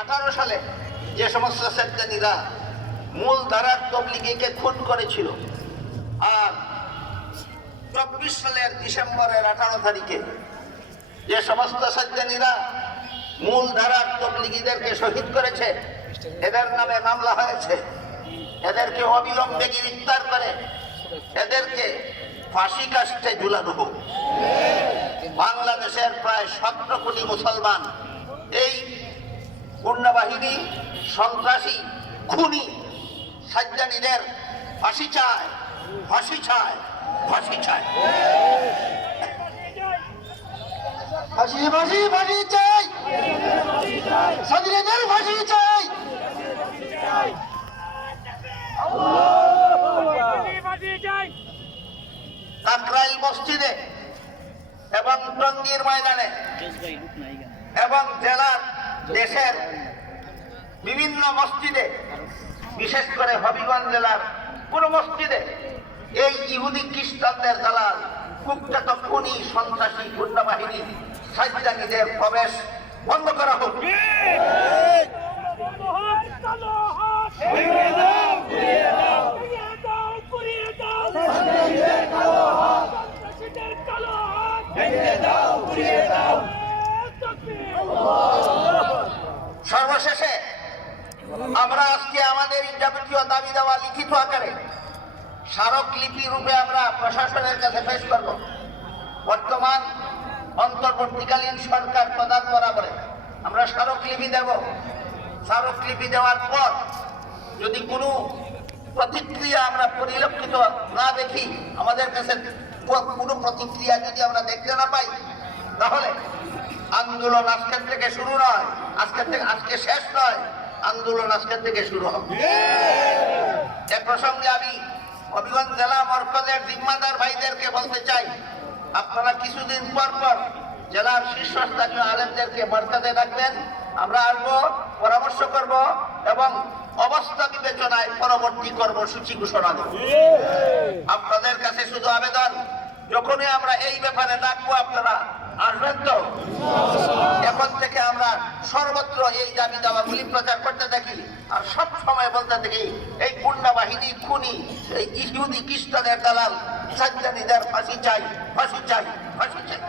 18 সালে যে সমস্ত সেনানীরা মূল ধারার তবলিগীকে খুন করেছিল, আর 24 সালের ডিসেম্বরের 18 তারিখে যে সমস্ত সেনানীরা মূল ধারার তবলিগীদেরকে শহীদ করেছে, এদের নামে মামলা হয়েছে। এদেরকে অবিলম্বে গ্রেফতার করে এদেরকে ফাঁসি কাস্টে ঝুলানো হোক। বাংলাদেশের প্রায় 17 কোটি মুসলমান এই গুন্ডাবাহিনী, সন্ত্রাসী, খুনি সাজ্জানীদের ফাঁসি চায়, ফাঁসি চায়, ফাঁসি চায়, ফাঁসি ফাঁসি ফাঁসি চাই, সাজ্জানীদের ফাঁসি চাই। কাকরাইল মসজিদে এবং টঙ্গীর ময়দানে এবং জেলার দেশের বিভিন্ন মসজিদে, বিশেষ করে হবিগঞ্জ জেলার কোন মসজিদে এই ইহুদি খ্রিস্টানদের দালাল কুখ্যাত খুনি সন্ত্রাসী গুন্ডা বাহিনী সাজ্জানীদের প্রবেশ বন্ধ করা হোক। সর্বশেষে আমরা আজকে আমাদের যাবতীয় দাবি দেওয়া লিখিত আকারে স্মারকলিপি রূপে আমরা প্রশাসনের কাছে পেশ করব। বর্তমান অন্তর্বর্তীকালীন সরকার প্রদান বরাবরে আমরা স্মারকলিপি দেব। স্মারকলিপি দেওয়ার পর যদি কোনো প্রতিক্রিয়া আমরা পরিলক্ষিত না দেখি, আমাদের কাছে কোনো প্রতিক্রিয়া যদি আমরা দেখতে না পাই, তাহলে আন্দোলন আজকের থেকে শুরু নয়, আজকে শেষ নয়, আন্দোলন আজকের থেকে শুরু হবে। এ প্রসঙ্গে আমি হবিগঞ্জ জেলা মরকজের জিম্মাদার ভাইদেরকে বলতে চাই, আপনারা কিছুদিন পর পর জেলার শীর্ষস্থানীয় আলেমদেরকে মরকজে ডাকবেন, আমরা আসবো, পরামর্শ করব এবং অবস্থা বিবেচনায় পরবর্তী কর্মসূচি ঘোষণা দেব। আপনাদের কাছে শুধু আবেদন, যখনই আমরা এই ব্যাপারে ডাকবো আপনারা আসবেন তো? এখন থেকে আমরা সর্বত্র এই দাবি দাওয়াগুলি প্রচার করতে থাকি, আর সব সময় বলতে থাকি এই গুন্ডা বাহিনী, খুনি, এই ইহুদি খ্রিস্টানের দালাল সাজ্জানীদের ফাঁসি চাই, ফাঁসি চাই, ফাঁসি চাই।